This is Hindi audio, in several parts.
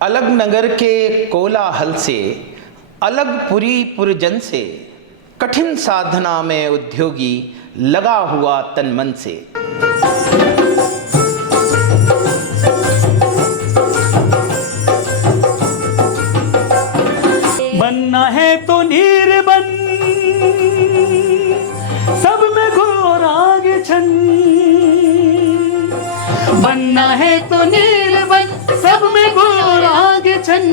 अलग नगर के कोलाहल से, अलग पुरी पुरजन से, कठिन साधना में उद्योगी लगा हुआ तन मन से। बनना है तो निर्बन, सब में घोर आगे छन। बनना है तो निर्बन, सब में घोर आगे छन।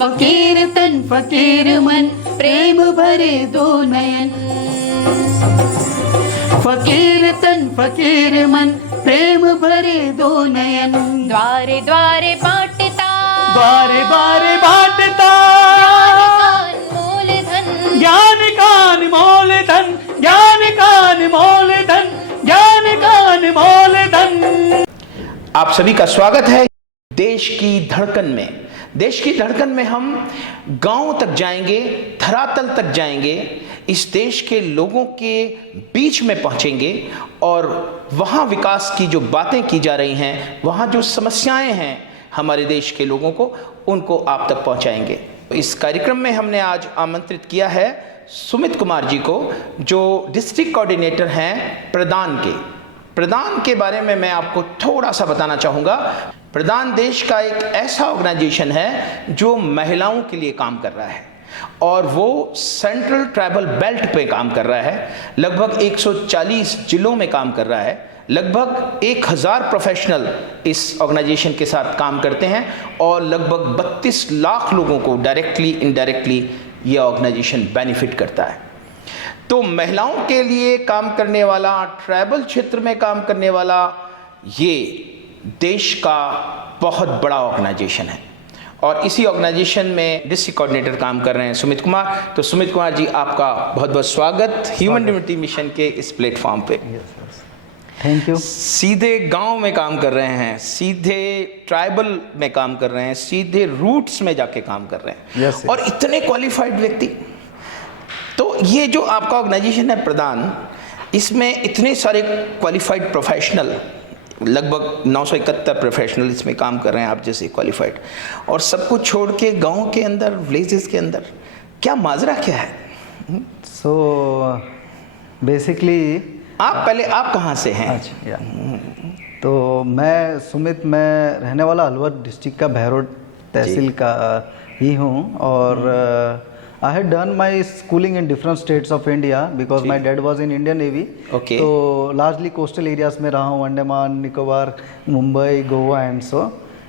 फकीर तन फकीर मन, प्रेम भरे दो नयन। फकीर तन फकीर मन, प्रेम भरे दो नयन। द्वारे द्वारे बांटता, द्वारे द्वारे बांटता, ज्ञान का अनमोल धन, ज्ञान का अनमोल धन, ज्ञान का अनमोल धन। आप सभी का स्वागत है देश की धड़कन में। देश की धड़कन में हम गांव तक जाएंगे, धरातल तक जाएंगे, इस देश के लोगों के बीच में पहुंचेंगे और वहां विकास की जो बातें की जा रही हैं, वहां जो समस्याएं हैं हमारे देश के लोगों को, उनको आप तक पहुंचाएंगे। इस कार्यक्रम में हमने आज आमंत्रित किया है सुमित कुमार जी को, जो डिस्ट्रिक्ट कोऑर्डिनेटर हैं प्रदान के। प्रदान के बारे में मैं आपको थोड़ा सा बताना चाहूँगा। प्रदान देश का एक ऐसा ऑर्गेनाइजेशन है जो महिलाओं के लिए काम कर रहा है और वो सेंट्रल ट्राइबल बेल्ट पे काम कर रहा है। लगभग 140 जिलों में काम कर रहा है। लगभग 1000 प्रोफेशनल इस ऑर्गेनाइजेशन के साथ काम करते हैं और लगभग 32 लाख लोगों को डायरेक्टली इनडायरेक्टली ये ऑर्गेनाइजेशन बेनिफिट करता है। तो महिलाओं के लिए काम करने वाला, ट्राइबल क्षेत्र में काम करने वाला, ये देश का बहुत बड़ा ऑर्गेनाइजेशन है और इसी ऑर्गेनाइजेशन में डिस्ट्रिक्ट कोऑर्डिनेटर काम कर रहे हैं सुमित कुमार। तो सुमित कुमार जी, आपका बहुत बहुत स्वागत ह्यूमन डिग्निटी मिशन के इस प्लेटफॉर्म पे। Thank you. सीधे गांव में काम कर रहे हैं, सीधे ट्राइबल में काम कर रहे हैं, सीधे रूट्स में जाके काम कर रहे हैं। yes, और इतने क्वालिफाइड व्यक्ति। तो ये जो आपका ऑर्गेनाइजेशन है प्रदान, इसमें इतने सारे क्वालिफाइड प्रोफेशनल, लगभग 971 प्रोफेशनल इसमें काम कर रहे हैं आप जैसे क्वालिफाइड, और सब कुछ छोड़ के गांव के अंदर, विलेजेस के अंदर, क्या माजरा क्या है? सो बेसिकली आप कहाँ से हैं? अच्छा, तो मैं सुमित, मैं रहने वाला अलवर डिस्ट्रिक्ट का बहरोड तहसील का ही हूँ और I had done my schooling in different states of India because my dad was in Indian Navy. Okay. तो largely coastal areas में रहा हूँ, Andaman, Nicobar, Mumbai, Goa and so.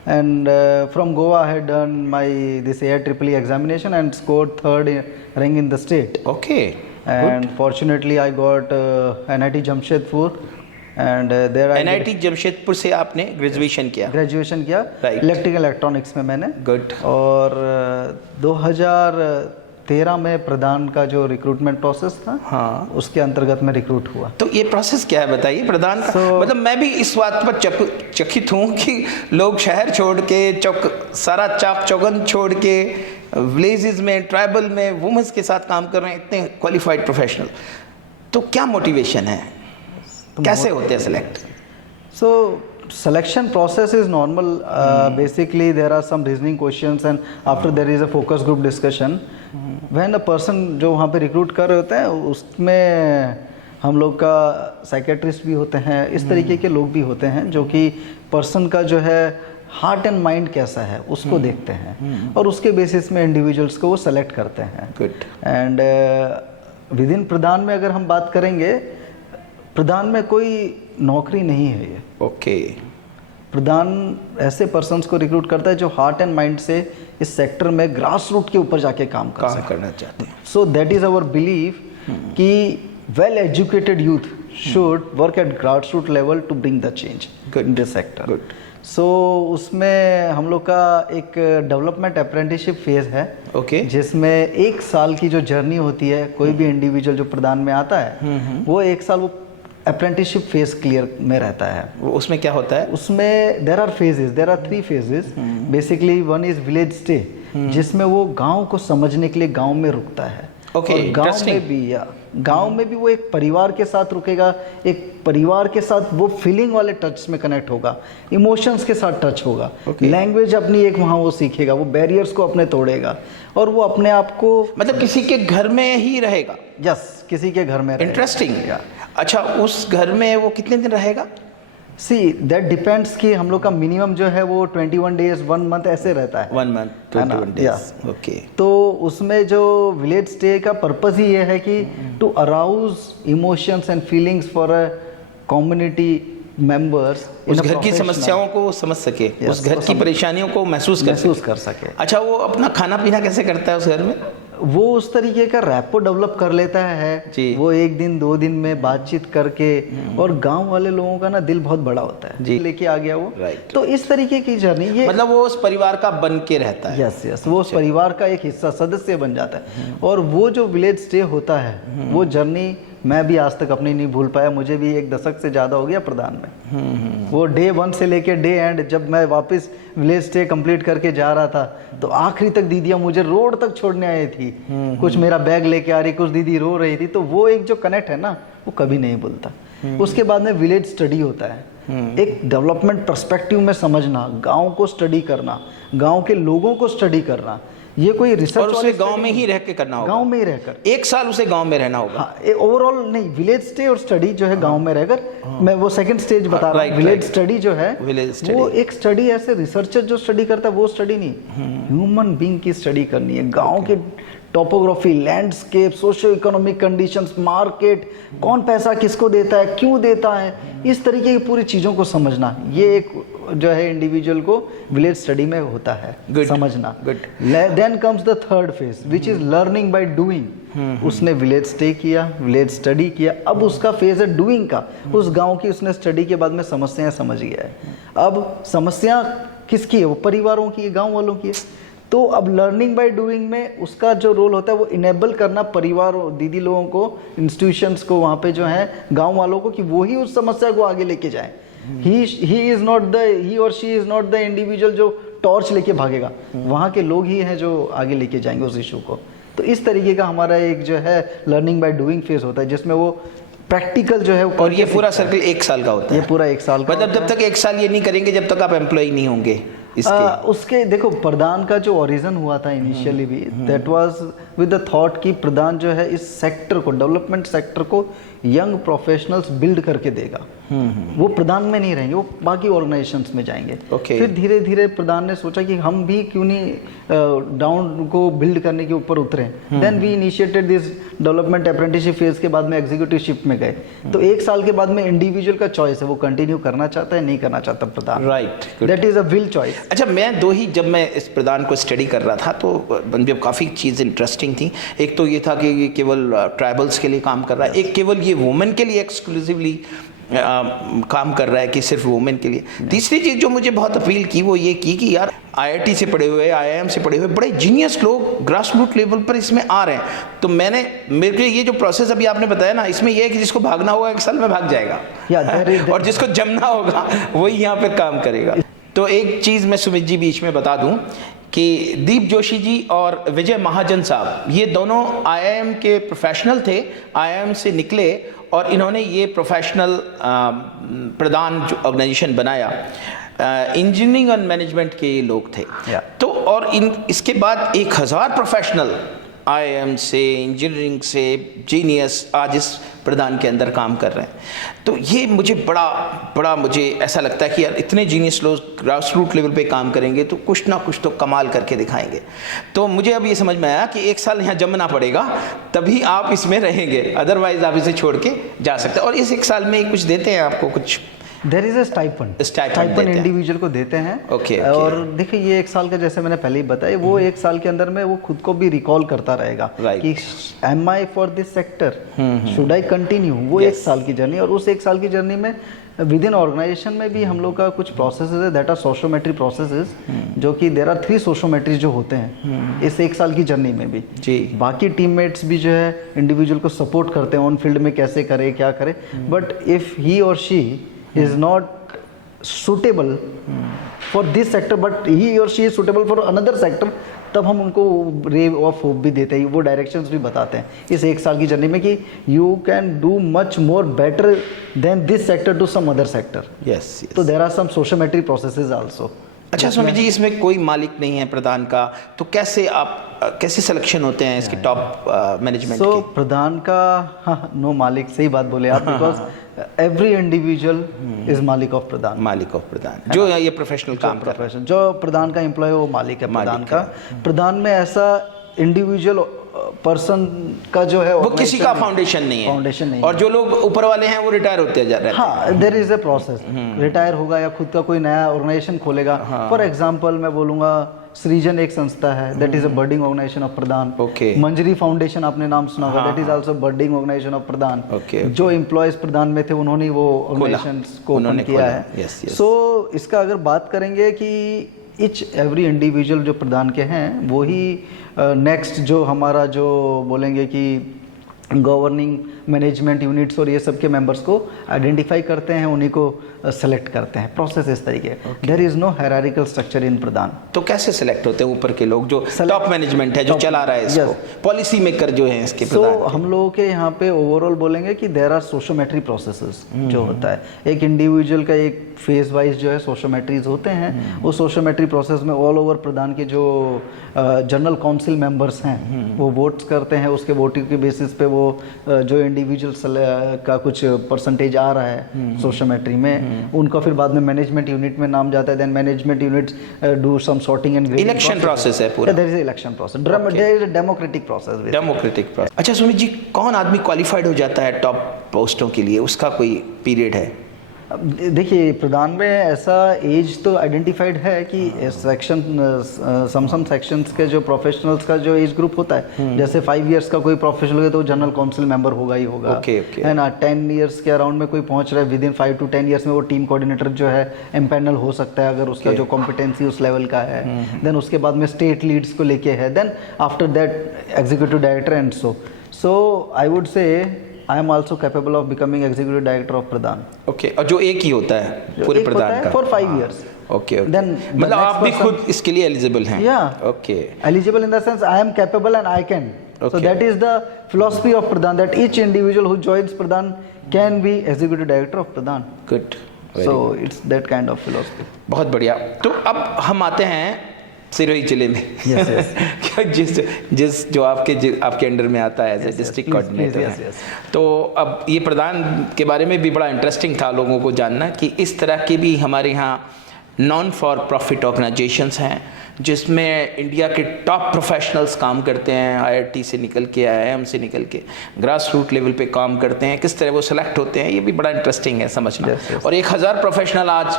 And from Goa I had done my this AIEEE examination and scored 3rd rank in the state. Okay. And fortunately I got NIT Jamshedpur and there I NIT Jamshedpur से आपने ग्रेजुएशन किया? ग्रेजुएशन किया इलेक्ट्रिकल इलेक्ट्रॉनिक्स में मैंने। गुड। और 2013 में प्रदान का जो रिक्रूटमेंट प्रोसेस था, हाँ, उसके अंतर्गत मैं रिक्रूट हुआ। तो ये प्रोसेस क्या है बताइए प्रदान का? मतलब मैं भी इस बात पर चकित हूँ कि लोग शहर छोड़ के, सारा चाक चौगंद छोड़ के विलेजेस में, ट्राइबल में वुमेन्स के साथ काम कर रहे हैं, इतने क्वालिफाइड प्रोफेशनल। तो क्या मोटिवेशन है, कैसे होते हैं select? So selection process is normal. Basically there are some reasoning questions and after there is a focus group discussion. When a person जो वहाँ पे रिक्रूट कर रहे होते हैं, उसमें हम लोग का साइकेट्रिस्ट भी होते हैं, इस तरीके के लोग भी होते हैं जो कि पर्सन का जो है हार्ट एंड माइंड कैसा है उसको देखते हैं और उसके बेसिस में इंडिविजुअल्स को वो सेलेक्ट करते हैं। गुड। एंड विद इन प्रदान में अगर हम बात करेंगे, प्रदान में कोई नौकरी नहीं है ये। ओके। प्रदान ऐसे पर्सन्स को रिक्रूट करता है जो हार्ट एंड माइंड से इस सेक्टर में ग्रास रूट के ऊपर जाके काम करना चाहते हैं। So that is our believe कि well educated youth should work at grass root level to bring the change in this sector. Good. So उसमें हम लोग का एक डेवलपमेंट अप्रेंटिसशिप फेज है। ओके। जिसमें 1 साल की जो जर्नी होती है, कोई भी इंडिविजुअल जो प्रदान में आता है वो 1 साल वो अप्रेंटिसशिप फेज क्लियर में रहता है। उसमें क्या होता है? उसमें there are 3 phases. Basically one is village stay, जिसमें वो गांव को समझने के लिए गांव में रुकता है। ओके, और गांव में भी गांव में भी वो एक परिवार के साथ रुकेगा, एक परिवार के साथ वो फीलिंग वाले टच में कनेक्ट होगा, इमोशंस के साथ टच होगा, लैंग्वेज अपनी एक वहाँ वो सीखेगा, वो बैरियर्स को अपने तोड़ेगा और वो अपने आप को मतलब किसी के घर में ही रहेगा। यस, किसी के घर में रहेगा। इंटरेस्टिंग। अच्छा, उस घर में वो कितने दिन रहेगा? सी दैट डिपेंड्स कि हम लोग का मिनिमम जो है वो 21 डेज 1 मंथ ऐसे रहता है। 1 मंथ 21 डेज। ओके। तो उसमें जो विलेज स्टे का पर्पस ही ये है कि to arouse emotions and feelings for a community members, उस घर की समस्याओं को समझ सके, उस घर की परेशानियों को महसूस कर सके। अच्छा, वो अपना खाना पीना कैसे करता है उस घर में? वो उस तरीके का रैपो डेवलप कर लेता है जी। वो 1 दिन 2 दिन में बातचीत करके, और गांव वाले लोगों का ना दिल बहुत बड़ा होता है जी। लेके आ गया वो। राइट। तो इस तरीके की जर्नी, ये मतलब वो उस परिवार का बन के रहता है। यस यस, वो उस परिवार का एक हिस्सा, सदस्य बन जाता है। और वो जो विलेज स्टे होता है, वो जर्नी मैं भी आज तक अपनी नहीं भूल पाया। मुझे भी 1 दशक से ज़्यादा हो गया प्रदान में। वो डे 1 से लेके डे एंड, जब मैं वापस विलेज स्टे कंप्लीट करके जा रहा था तो आखिरी तक दीदियाँ मुझे रोड तक छोड़ने आई थी, कुछ मेरा बैग लेके आ रही, कुछ दीदी रो रही थी। तो वो एक जो कनेक्ट है ना, वो कभी नहीं भूलता। उसके बाद में विलेज स्टडी होता है, एक डेवलपमेंट पर्सपेक्टिव में समझना, गाँव को स्टडी करना, गाँव के लोगों को स्टडी करना। ये कोई रिसर्च, और उसे गांव में ही रह के करना होगा। गांव में ही रहकर 1 साल उसे गांव में रहना होगा। हाँ, ओवरऑल नहीं, विलेज स्टे और स्टडी जो है गांव में रहकर, मैं वो सेकंड स्टेज बता रहा हूँ। विलेज स्टडी जो है, वो एक स्टडी ऐसे रिसर्चर जो स्टडी करता है वो स्टडी नहीं, ह्यूमन बीइंग की स्टडी करनी है। गांव के topography, landscape, socio economic conditions, market, कौन पैसा किसको देता है, क्यों देता है, इस तरीके की पूरी चीज़ों को समझना, ये एक जो है इंडिविजुअल को विलेज स्टडी में होता है। समझना। Then comes the third phase which is learning by doing. उसने विलेज स्टे किया, विलेज स्टडी किया, अब उसका फेज है डूइंग का। उस गांव की उसने स्टडी के बाद में समस्याएं समझ गया है। अब समस्या किसकी है? वो परिवारों की है, गांव वालों की है। तो अब लर्निंग बाय डूइंग में उसका जो रोल होता है वो इनेबल करना परिवार, दीदी लोगों को, इंस्टीट्यूशंस को, वहाँ पे जो है गांव वालों को, कि वो ही उस समस्या को आगे लेके जाए। he or she is not the individual जो टॉर्च लेके भागेगा, वहाँ के लोग ही हैं जो आगे लेके जाएंगे उस इशू को। तो इस तरीके का हमारा एक जो है लर्निंग बाय डूइंग फेज होता है, जिसमें वो प्रैक्टिकल जो है, और ये पूरा सर्कल 1 साल का होता है। ये पूरा 1 साल का, मतलब जब तक 1 साल ये नहीं करेंगे जब तक आप एम्प्लॉय नहीं होंगे इसके। उसके देखो, प्रदान का जो ओरिजिन हुआ था इनिशियली भी, that was with the thought कि प्रदान जो है इस सेक्टर को, डेवलपमेंट सेक्टर को यंग प्रोफेशनल्स बिल्ड करके देगा। वो प्रदान में नहीं रहेंगे, वो बाकी ऑर्गेनाइजेशंस में जाएंगे। फिर धीरे धीरे प्रदान ने सोचा कि हम भी क्यों नहीं डाउन को बिल्ड करने के ऊपर उतरे। Then we initiated this development apprenticeship phase के बाद में एग्जीक्यूटिवशिप में गए। तो 1 साल के बाद में इंडिविजुअल का चॉइस है, वो कंटिन्यू करना चाहता है नहीं करना चाहता प्रदान। Right, that is a will choice. अच्छा, जब मैं इस प्रदान को स्टडी कर रहा था तो मुझे काफ़ी चीज़ इंटरेस्टिंग थी। एक तो ये था कि ये केवल ट्राइबल्स के लिए काम कर रहा है, एक केवल ये वुमेन के लिए एक्सक्लूसिवली काम कर रहा है कि सिर्फ वुमेन के लिए। तीसरी चीज़ जो मुझे बहुत अपील की वो ये की कि यार IIT से पढ़े हुए, IIM से पढ़े हुए बड़े जीनियस लोग ग्रास रूट लेवल पर इसमें आ रहे हैं। तो मेरे को ये जो प्रोसेस अभी आपने बताया ना, इसमें यह है कि जिसको भागना होगा 1 साल में भाग जाएगा और जिसको जमना होगा वही यहाँ पर काम करेगा। तो एक चीज़ मैं सुमित जी बीच में बता दूं कि दीप जोशी जी और विजय महाजन साहब, ये दोनों IIM के प्रोफेशनल थे, IIM से निकले और इन्होंने ये प्रोफेशनल प्रदान जो ऑर्गेनाइजेशन बनाया, इंजीनियरिंग और मैनेजमेंट के लोग थे। तो और इसके बाद 1000 प्रोफेशनल IIM से, इंजीनियरिंग से, जीनियस आज इस प्रदान के अंदर काम कर रहे हैं। तो ये मुझे बड़ा मुझे ऐसा लगता है कि यार इतने जीनियस लोग ग्रास रूट लेवल पे काम करेंगे तो कुछ ना कुछ तो कमाल करके दिखाएंगे। तो मुझे अब ये समझ में आया कि 1 साल यहाँ जमना पड़ेगा, तभी आप इसमें रहेंगे, अदरवाइज आप इसे छोड़ के जा सकते हैं। और इस 1 साल में कुछ देते हैं आपको, कुछ there is a stipend individual को देते हैं। Okay. और देखिए ये 1 साल का, जैसे मैंने पहले ही बताया, वो 1 साल के अंदर में वो खुद को भी रिकॉल करता रहेगा कि am I for this sector, should I continue. वो 1 साल की जर्नी, और उस 1 साल की जर्नी में विद इन ऑर्गेनाइजेशन में भी हम लोग का कुछ प्रोसेसेस है, दैट आर सोशोमेट्री प्रोसेसेस, जो कि देयर आर 3 सोशोमेट्रीज जो होते हैं इस 1 साल की जर्नी में भी जी। बाकी टीममेट्स भी जो है इंडिविजुअल को सपोर्ट करते हैं ऑन फील्ड में, कैसे करे क्या करे, बट इफ ही और she is not suitable for this sector but he और she is suitable for another sector, तब हम उनको रे ऑफ होप भी देते हैं, वो डायरेक्शंस भी बताते हैं इस 1 साल की जर्नी में कि you can do much more better than this sector to some other sector. Yes. तो there are some sociometry processes also. अच्छा सुमित जी, इसमें कोई मालिक नहीं है प्रधान का, तो कैसे कैसे सिलेक्शन होते हैं इसके टॉप मैनेजमेंट सो के? प्रधान का नो मालिक, सही बात बोले आप, बिकॉज एवरी इंडिविजुअल इज मालिक ऑफ प्रधान। मालिक ऑफ प्रधान, जो ये प्रोफेशनल काम कर रहा है, जो प्रधान का एम्प्लॉय वो मालिक है प्रधान मालिक का। प्रधान में ऐसा इंडिविजुअल पर्सन का जो है वो किसी का फाउंडेशन नहीं है। फाउंडेशन नहीं और जो लोग ऊपर वाले हैं वो रिटायर होते जा रहे हैं। हाँ, there is a process, retire होगा या खुद का कोई नया ऑर्गेनाइजेशन खोलेगा। फॉर एग्जाम्पल मैं बोलूँगा सृजन एक संस्था है, that is a birthing organization of Pradan. Okay. Manjari foundation आपने नाम सुना होगा, that is also birthing organization of Pradan. Okay. जो एम्प्लॉयज प्रधान में थे उन्होंने वो ऑर्गेनाइजेशन को ओपन किया है। Yes, yes. सो इसका अगर बात करेंगे कि ईच एवरी इंडिविजुअल जो प्रधान के हैं वो ही नेक्स्ट जो हमारा जो बोलेंगे कि गवर्निंग मैनेजमेंट यूनिट्स और ये सब के मेंबर्स को आइडेंटिफाई करते हैं, उन्हीं को सेलेक्ट करते हैं। प्रोसेस इस तरीके, there is no hierarchical structure in Pradan. तो कैसे सेलेक्ट होते हैं ऊपर के लोग, जो टॉप मैनेजमेंट है, जो चला रहा है इसको, पॉलिसी मेकर जो है इसके तो प्रधान? हम लोगों के यहाँ पे ओवरऑल बोलेंगे कि देयर आर सोशियोमेट्री प्रोसेसेस जो होता है। एक इंडिविजुअल का एक फेज वाइज जो है सोशियोमेट्रीज होते हैं। वो सोशियोमेट्री प्रोसेस में ऑल ओवर प्रधान के जो जनरल काउंसिल मेंबर्स हैं वो वोट्स करते हैं, उसके वोटिंग के बेसिस पे वो जो इंडिविजुअल का कुछ परसेंटेज आ रहा है सोशियोमेट्री में, उनका फिर बाद में मैनेजमेंट यूनिट में नाम जाता है। Then management unit do some sorting and grading. Election process है पूरा? There is election process, there is a democratic process. Democratic process. अच्छा सुमित जी, कौन आदमी क्वालिफाइड हो जाता है टॉप पोस्टों के लिए, उसका कोई पीरियड है? देखिए प्रधान में ऐसा एज तो आइडेंटिफाइड है कि सेक्शन सम सेक्शंस के जो प्रोफेशनल्स का जो एज ग्रुप होता है, जैसे 5 इयर्स का कोई प्रोफेशनल है तो जनरल काउंसिल मेंबर होगा ही होगा। Okay. है ना। 10 इयर्स के अराउंड में कोई पहुंच रहा है, विद इन 5 to 10 इयर्स में वो टीम कोऑर्डिनेटर जो है एम्पैनल हो सकता है अगर उसका जो कॉम्पिटेंसी उस लेवल का है। देन उसके बाद में स्टेट लीड्स को लेके है, then after that executive director and so I would say I am also capable of becoming executive director of Pradhan. Okay, और जो एक ही होता है पूरे प्रधान का? For 5 years। ओके, Then मतलब आप भी खुद इसके लिए एलिजिबल हैं? Yeah। Okay. Eligible in the sense I am capable and I can। So Okay. that is the philosophy of Pradhan, that each individual who joins Pradhan can be executive director of Pradhan। Good. So it's that kind of philosophy। बहुत बढ़िया। तो अब हम आते हैं सिरोही जिले में। Yes, yes। क्या जिस जो आपके अंडर में आता है एज ए डिस्ट्रिक्ट कोऑर्डिनेटर है। तो अब ये प्रधान के बारे में भी बड़ा इंटरेस्टिंग था लोगों को जानना कि इस तरह के भी हमारे यहाँ नॉन फॉर प्रॉफिट ऑर्गेनाइजेशंस हैं जिसमें इंडिया के टॉप प्रोफेशनल्स काम करते हैं, IIT से निकल के, IIM से निकल के ग्रास रूट लेवल पे काम करते हैं। किस तरह वो सेलेक्ट होते हैं, ये भी बड़ा इंटरेस्टिंग है समझना। और 1000 प्रोफेशनल आज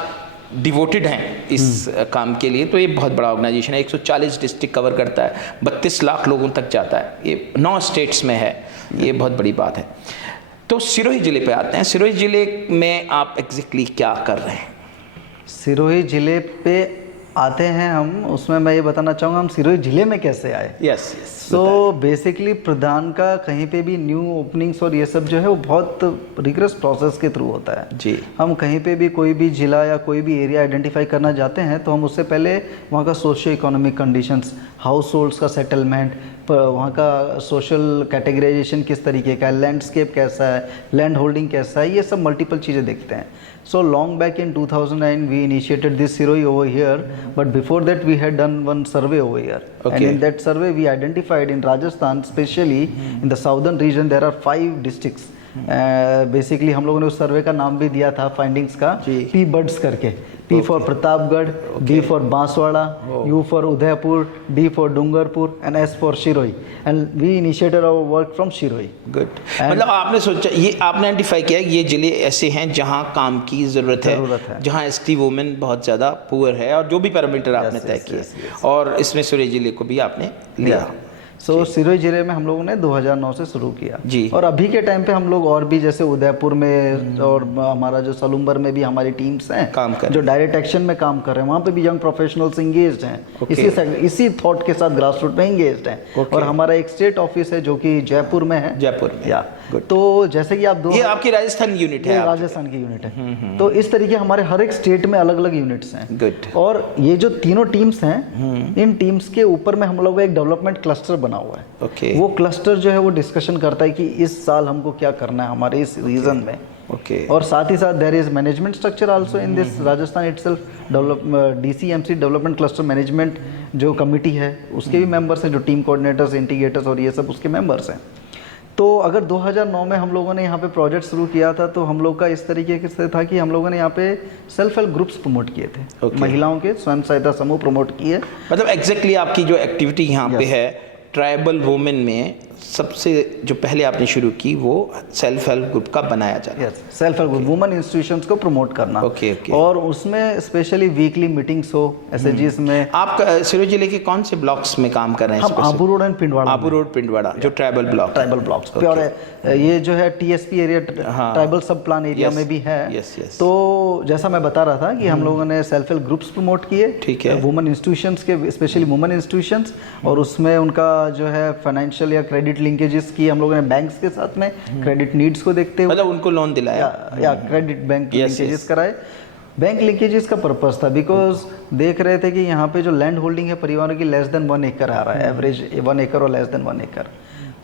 डिवोटेड हैं इस काम के लिए, तो ये बहुत बड़ा ऑर्गेनाइजेशन है। 140 डिस्ट्रिक्ट कवर करता है, 32 लाख लोगों तक जाता है, ये 9 स्टेट्स में है, ये बहुत बड़ी बात है। तो सिरोही जिले पे आते हैं। सिरोही जिले में आप एग्जैक्टली क्या कर रहे हैं? सिरोही जिले पे आते हैं हम, उसमें मैं ये बताना चाहूँगा हम सिरोही जिले में कैसे आए। यस। सो बेसिकली प्रधान का कहीं पे भी न्यू ओपनिंग्स और ये सब जो है वो बहुत रिगरस प्रोसेस के थ्रू होता है जी। हम कहीं पे भी कोई भी जिला या कोई भी एरिया आइडेंटिफाई करना जाते हैं तो हम उससे पहले वहाँ का socio economic conditions, house holds का सेटलमेंट, वहाँ का सोशल कैटेगराइजेशन किस तरीके का है, लैंडस्केप कैसा है, लैंड होल्डिंग कैसा है, ये सब मल्टीपल चीज़ें देखते हैं। So long back in 2009 we initiated this Sirohi over here, but before that we had done one survey over here. Okay. And in that survey we identified in Rajasthan, especially in the southern region, there are 5 districts. Basically हम लोगों ने उस सर्वे का नाम भी दिया था फाइंडिंग्स का, पी बर्ड्स करके। P for Pratapgarh, B for Banswara, U for Udaipur, D for Dungarpur and S for Sirohi. And we initiated our work from Sirohi. Good. मतलब आपने सोचा, ये आपने आइडेंटिफाई किया ये जिले ऐसे हैं जहाँ काम की ज़रूरत है, जहाँ एसटी वुमेन बहुत ज़्यादा पुअर है, और जो भी पैरामीटर आपने तय किए, और इसमें सिरोही जिले को भी आपने लिया। सो सिरोही जिले में हम लोगों ने 2009 से शुरू किया जी। और अभी के टाइम पे हम लोग और भी जैसे उदयपुर में और हमारा जो सलूम्बर में भी हमारी टीम्स हैं काम कर जो डायरेक्ट एक्शन में काम कर रहे हैं, वहाँ पे भी यंग प्रोफेशनल्स इंगेज्ड हैं, Okay. इसी थॉट के साथ ग्रास रूट में इंगेज्ड हैं। Okay. और हमारा एक स्टेट ऑफिस है जो कि जयपुर में है। जयपुर में। या Good. तो जैसे कि आप ये आपकी राजस्थान यूनिट है ये आप? राजस्थान की यूनिट है। तो इस तरीके हमारे हर एक स्टेट में अलग अलग यूनिट्स हैं। Good. और ये जो तीनों टीम्स हैं, इन टीम्स के ऊपर में हम लोग एक डेवलपमेंट क्लस्टर बना हुआ है। Okay. वो क्लस्टर जो है वो डिस्कशन करता है कि इस साल हमको क्या करना है हमारे इस रीजन में। ओके। और साथ ही साथ there is management structure also in this Rajasthan itself. DCMC development cluster management जो कमिटी है उसके भी मेंबर्स हैं, जो टीम कोऑर्डिनेटर्स, इंटीग्रेटर्स और ये सब उसके मेंबर्स हैं। तो अगर 2009 में हम लोगों ने यहाँ पे प्रोजेक्ट शुरू किया था तो हम लोग का इस तरीके से था कि हम लोगों ने यहाँ पे सेल्फ हेल्प ग्रुप्स प्रमोट किए थे। Okay. महिलाओं के स्वयं सहायता समूह प्रमोट किए। मतलब एग्जैक्टली आपकी जो एक्टिविटी यहाँ पे Yes. है ट्राइबल वुमेन में सबसे जो पहले आपने शुरू की वो सेल्फ हेल्प ग्रुप का बनाया जाना। Yes, self help group, women institutions को प्रमोट करना। Okay, okay. और उसमें स्पेशली वीकली मीटिंग्स हो SHGs में। आप सिरोही जिले के कौन से ब्लॉक्स में काम कर रहे हैं? हम Abu road and Pindwara, Abu road Pindwara जो ट्राइबल ब्लॉक, ट्राइबल ब्लॉक्स पे, और ये जो है TSP एरिया, ट्राइबल सब प्लान एरिया में भी है। yes. तो जैसा मैं बता रहा था कि हम लोगों ने सेल्फ हेल्प ग्रुप्स प्रमोट किए। ठीक है। वुमेन इंस्टीट्यूशंस के, स्पेशली वुमेन इंस्टीट्यूशंस, और उसमें उनका जो है फाइनेंशियल या क्रेडिट लिंकेजेस की हम लोगों ने बैंक्स के साथ में क्रेडिट नीड्स को देखते हुए मतलब उनको लोन दिलाया या credit bank Yes, linkages yes. कराए। बैंक लिंकेजेस का पर्पस था बिकॉज देख रहे थे कि यहाँ पे जो लैंड होल्डिंग है परिवारों की लेस देन 1 एकड़ आ रहा है, एवरेज 1 एकड़ और लेस देन 1 एकड़।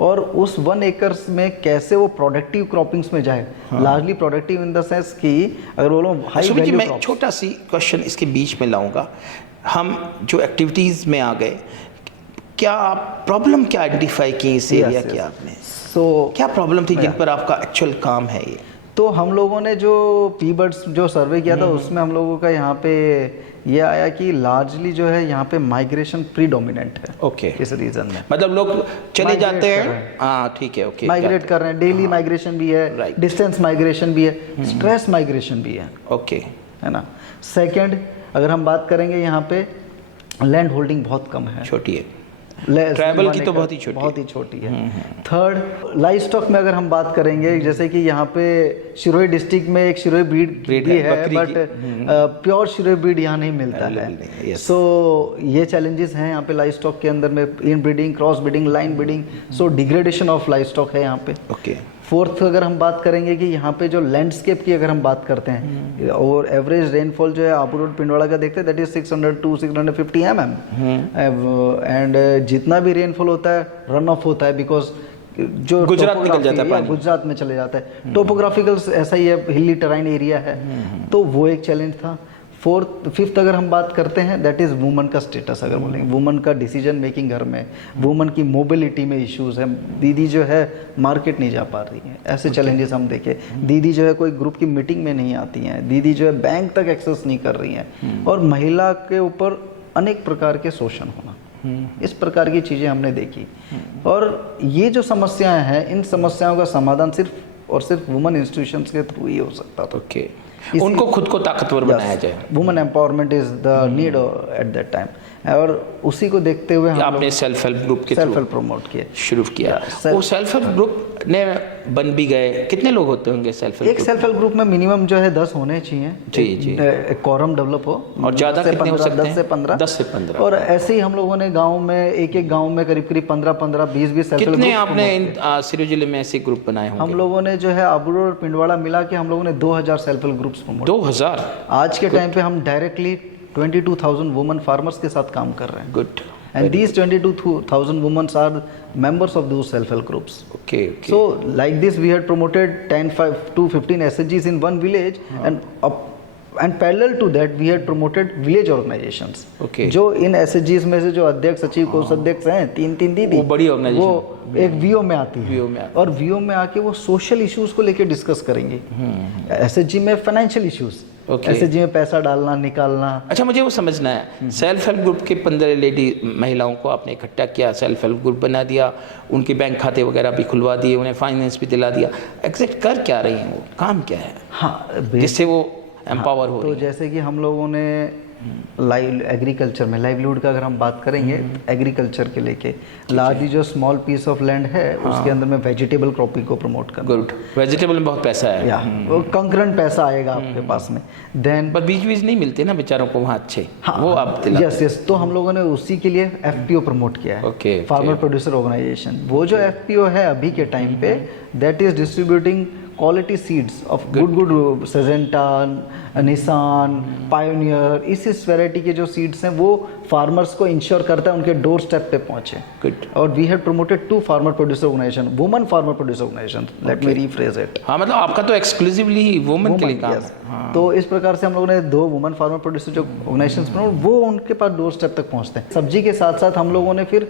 और उस 1 एकड़ में कैसे वो प्रोडक्टिव क्रॉपिंग्स में जाए, largely productive in the sense कि अगर वो लोग हाई सुमित जी, वैल्यू मैं छोटा सी क्वेश्चन इसके बीच में लाऊंगा। हम जो एक्टिविटीज में आ गए, क्या आप प्रॉब्लम क्या आइडेंटिफाई की इस एरिया की आपने? सो क्या प्रॉब्लम थी जिन पर आपका एक्चुअल काम है ये? तो हम लोगों ने जो पीबर्ड्स जो सर्वे किया था उसमें हम लोगों का यहाँ पे ये आया कि लार्जली जो है यहाँ पे माइग्रेशन प्रीडोमिनेंट है। ओके। इस रीजन में मतलब लोग चले Migrate जाते कर रहे हैं। हैं। हाँ ठीक है, ओके। माइग्रेट कर रहे हैं, डेली माइग्रेशन भी है, Right. डिस्टेंस माइग्रेशन भी है, स्ट्रेस माइग्रेशन भी है ओके। है ना। सेकंड, अगर हम बात करेंगे यहाँ पे लैंड होल्डिंग बहुत कम है, छोटी है। ले- ट्राइबल की माने तो का बहुत ही छोटी बहुत ही छोटी है। थर्ड, लाइव स्टॉक में अगर हम बात करेंगे, जैसे कि यहाँ पे शिरोही डिस्ट्रिक्ट में एक शिरोही ब्रीड Breed भी है, है, बकरी बट प्योर शिरोही ब्रीड यहाँ नहीं मिलता Available है। नहीं है, yes. सो ये चैलेंजेस हैं यहाँ पे लाइव स्टॉक के अंदर में, इन breeding, cross breeding, line breeding, so degradation of live stock है यहाँ पे। ओके। फोर्थ, अगर हम बात करेंगे कि यहाँ पे जो लैंडस्केप की अगर हम बात करते हैं और एवरेज रेनफॉल जो है आबू रोड पिंडवाड़ा का देखते हैं that is 600 to 650 mm, and जितना भी रेनफॉल होता है रन ऑफ होता है बिकॉज जो गुजरात निकल जाता है या पानी। गुजरात में चले जाता है। टोपोग्राफिकल ऐसा ही है, हिली टेराइन एरिया है, तो वो एक चैलेंज था। फिफ्थ अगर हम बात करते हैं दैट इज वुमन का स्टेटस, अगर बोलेंगे वुमन का डिसीजन मेकिंग घर में, वुमन की मोबिलिटी में इश्यूज है। दीदी जो है मार्केट नहीं जा पा रही है, ऐसे चैलेंजेस हम देखे। दीदी जो है कोई ग्रुप की मीटिंग में नहीं आती हैं, दीदी जो है बैंक तक एक्सेस नहीं कर रही हैं, और महिला के ऊपर अनेक प्रकार के शोषण होना, इस प्रकार की चीज़ें हमने देखी। और ये जो समस्याएं हैं, इन समस्याओं का समाधान सिर्फ और सिर्फ वुमन इंस्टीट्यूशंस के थ्रू ही हो सकता था। ओके। उनको खुद को ताकतवर बनाया जाए। Woman empowerment is the need at that time, और उसी को देखते हुए हम आपने सेल्फ हेल्प ग्रुप के सेल्फ थ्रू हेल्प प्रमोट किए। शुरू किया। वो सेल्फ हेल्प ग्रुप ने बन भी गए। कितने लोग होते होंगे सेल्फ हेल्प एक ग्रुप? सेल्फ हेल्प ग्रुप में मिनिमम जो है 10 होने चाहिए। जी, जी। एक कॉरम डेवलप हो, और ज़्यादा कितने हो सकते 10 हैं? से 15। 10 से 15। और ऐसे ही हम लोगों ने गांव में, एक गांव में करीब 15-15, 20 सेल्फ हेल्प कितने ग्रुप आपने सिरोही जिले में ऐसे ग्रुप बनाए होंगे? हम लोगों ने जो है आबू और पिंडवाड़ा मिला के हम लोगों ने 2000 सेल्फ हेल्प ग्रुप्स प्रमोट। 2000? आज के टाइम पे हम डायरेक्टली 22,000 वुमेन फार्मर्स के साथ काम कर रहे हैं। Good. And these 22,000 women are members of those self-help groups. Okay okay. So like this, we had promoted 10 to 15 SHGs in one village, and parallel to that, we had promoted village organizations. Okay. जो इन SHGs में से जो अध्यक्ष, सचिव, कोषाध्यक्ष हैं, 3 दीदी, वो बड़ी organization। वो एक VO में आती है, VO में आती और VO में आके वो सोशल इश्यूज को लेके डिस्कस करेंगे। SHG में फाइनेंशियल इश्यूज, Okay. SHG में पैसा डालना निकालना। अच्छा, मुझे वो समझना है, सेल्फ हेल्प ग्रुप के 15 लेडी महिलाओं को आपने इकट्ठा किया, सेल्फ हेल्प ग्रुप बना दिया, उनके बैंक खाते वगैरह भी खुलवा दिए, उन्हें फाइनेंस भी दिला दिया। एग्जैक्ट कर क्या रही हैं वो, काम क्या है हाँ, जिससे वो एम्पावर हो तो रही हैं? जैसे कि हम लोगों ने लाइव एग्रीकल्चर में लाइवलीहुड का अगर हम बात करेंगे एग्रीकल्चर के लेके लार्जली जो स्मॉल पीस ऑफ लैंड है उसके अंदर में वेजिटेबल क्रॉपिंग को प्रमोट करना। गुड, वेजिटेबल में बहुत पैसा है। या वो कंकरेंट पैसा आएगा आपके पास में। देन पर बीज नहीं मिलते ना बेचारों को वहाँ अच्छे, वो आप दिलाते यस यस, तो हम लोगों ने उसी के लिए एफपीओ प्रमोट किया है, Okay, फार्मर प्रोड्यूसर ऑर्गेनाइजेशन। वो जो एफपीओ है अभी के टाइम पे that is distributing quality seeds of good Syngenta, Nissan, pioneer, इस वैरायटी के जो सीड्स हैं वो फार्मर्स को इंश्योर करता है उनके डोर स्टेप पे पहुंचे। गुड। और we have promoted 2 farmer producer organization, women farmer producer organization, let me rephrase it. हाँ, मतलब आपका तो एक्सक्लूसिवली वुमेन के लिए काम yes. है। हाँ। तो इस प्रकार से हम लोगों ने 2 वुमेन फार्मर प्रोड्यूसर जो ऑर्गेनाइजेशंस बनाए वो उनके पास डोर स्टेप तक पहुंचते हैं। सब्जी के साथ साथ हम लोगों ने फिर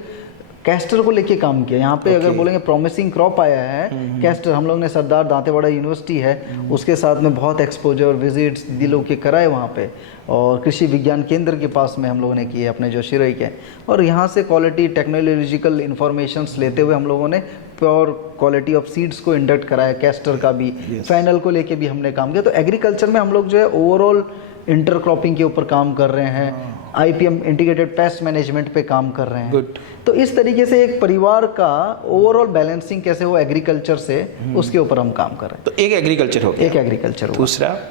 कैस्टर को लेके काम किया। यहाँ पे अगर बोलेंगे प्रॉमिसिंग क्रॉप आया है कैस्टर, हम लोग ने सरदार दांतेवाड़ा यूनिवर्सिटी है उसके साथ में बहुत एक्सपोजर विजिट्स दीदी लोग के कराए वहाँ पे, और कृषि विज्ञान केंद्र के पास में हम लोगों ने किए अपने जो शिरोई के, और यहाँ से क्वालिटी टेक्नोलॉजिकल इन्फॉर्मेशंस लेते हुए हम लोगों ने प्योर क्वालिटी ऑफ सीड्स को इंडक्ट कराया, कैस्टर का भी, फैनल को लेके भी हमने काम किया। तो एग्रीकल्चर में हम लोग जो है ओवरऑल इंटरक्रॉपिंग के ऊपर काम कर रहे हैं, आईपीएम इंटीग्रेटेड पेस्ट मैनेजमेंट पे काम कर रहे हैं। गुड। तो इस तरीके से एक परिवार का ओवरऑल बैलेंसिंग कैसे हो एग्रीकल्चर से, उसके ऊपर हम काम कर रहे हैं। तो एक एग्रीकल्चर हो गया, एक एग्रीकल्चर हो।